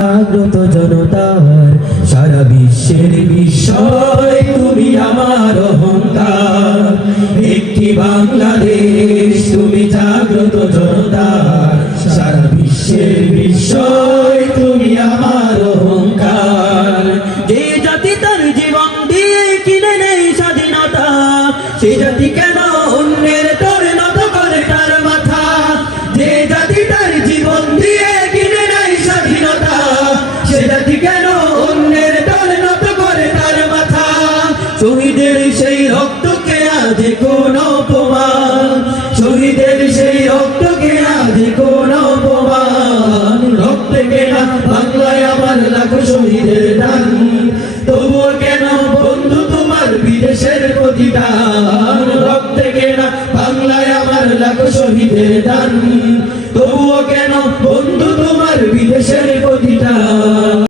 জাগ্রত জনতার সারা বিশ্বের বিস্ময় তুমি আমার অহংকার। একটি বাংলাদেশ তুমি জাগ্রত জনতার সারা বিশ্বের বিস্ময় তুমি আমার অহংকার। যে জাতি তার জীবন দিয়ে কিনে নেই স্বাধীনতা, সে জাতি কেন অন্যের তোরে নত করে তার মাথা। যে জাতি তার জীবন দিয়ে কিনে নেই স্বাধীনতা, সে জাতি কেন অন্যের তোরে নত করে তার মাথা। শহীদের সেই রক্তকে আজ কোন অপমান, শহীদের সেই রক্তকে আজ কোন অপমান। রক্তে কেনা বাংলায় আমার লাখো শহীদের দান, তবুও কেন বন্ধু তোমার বিদেশের প্রতিদান। রক্তে কেনা বাংলায় আমার লাখো শহীদের দান,